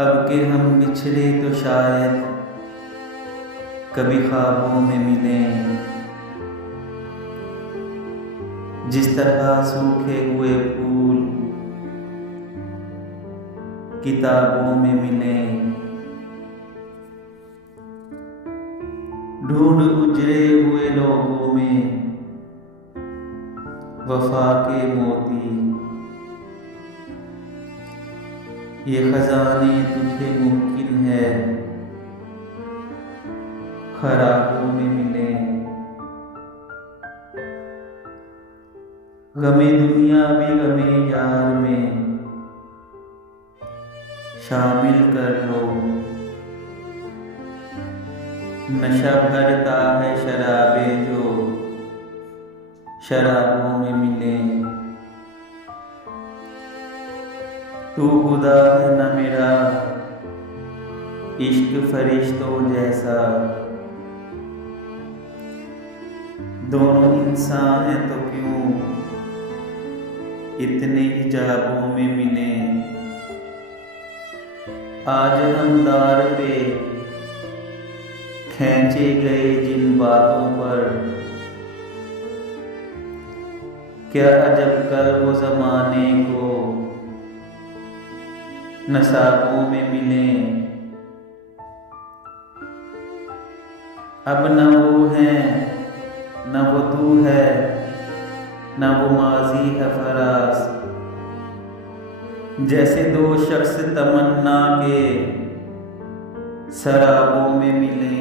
अब के हम बिछड़े तो शायद कभी ख्वाबों में मिलें, जिस तरह सूखे हुए फूल किताबों में मिलें। ढूंढ उजड़े हुए लोगों में वफा के मोती, ये खजाने तुझे मुमकिन है खराबों में मिले। गमे दुनिया भी गमे यार में शामिल कर लो, नशा भरता है शराबे जो शराबों में मिले। तू खुदा है न मेरा इश्क फरिश्तों जैसा, दोनों इंसान हैं तो क्यों इतने हिजाबों में मिले। आज हम दार पे खींचे गए जिन बातों पर, क्या अजब कल वो जमाने को नसाबों में मिले। अब न वो है न वो तू है, न वो माजी है फराज, जैसे दो शख्स तमन्ना के शराबों में मिले।